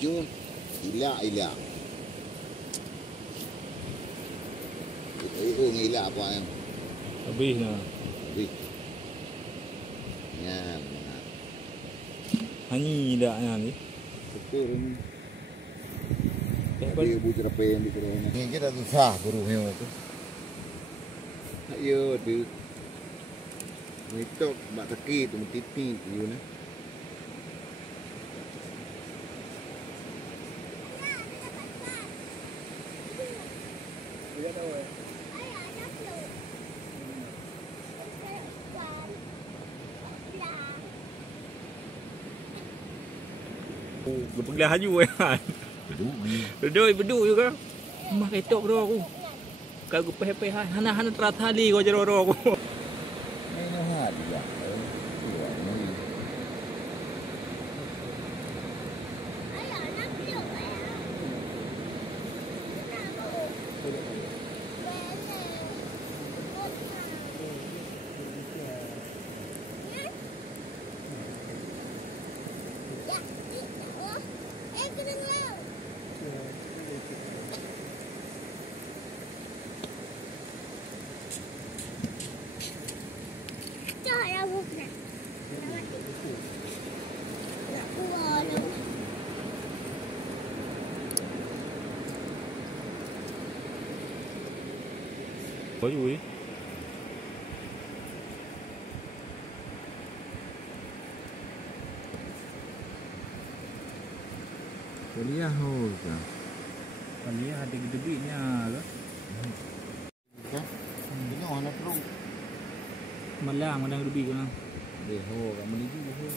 Jun. Ilak. Ilak apa yang? Habis lah. Habis. Ya, Hanya ilaknya ni. betul ni. Tapi Dia bujur apa yang dikerana. Ni kita susah gurunya tu. Ayo tu. Itu mak sakit tu mentipi tu ni. Pergi haju kan. Beduk juga. Mak ketok bro aku. Kalau aku peh hana teratali kau jero aku. Ini hard juga. Có vui. Kuliah ke? Kuliah ada gede-gedenya lah. Kan? Ini mana perlu? Malang mana gede kan. Dia kat menuju ho.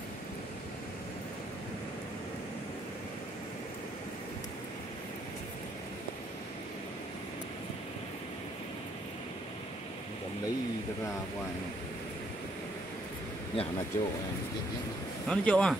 Cầm lấy ra qua. Nhà là chỗ Nó chỗ à?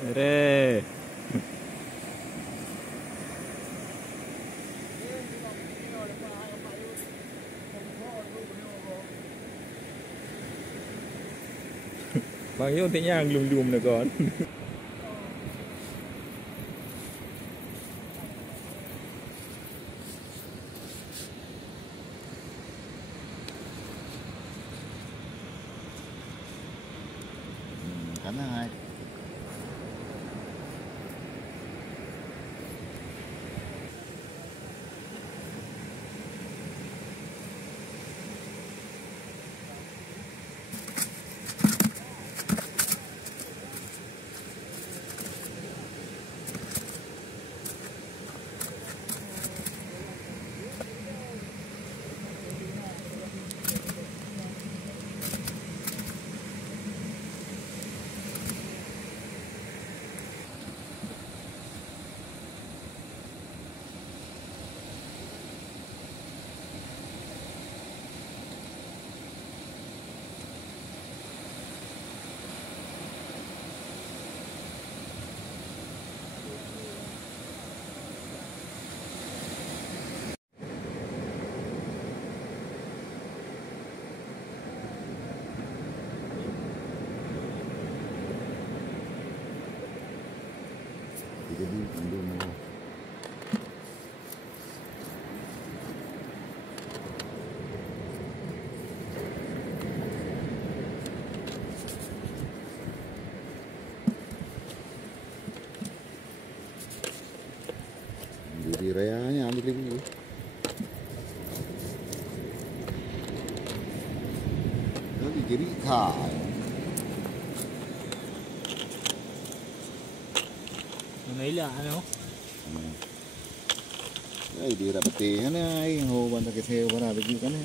Re. Bang vô thấy nhang lùm lùm nè con. Cắn hai. Jadi ambil mana? Jadi rayanya ambil lagi. Tadi jadi kah? Mấy là nó. Đây đi ra bati này, hồ ban ta cái theo ban nào bị gì cái này.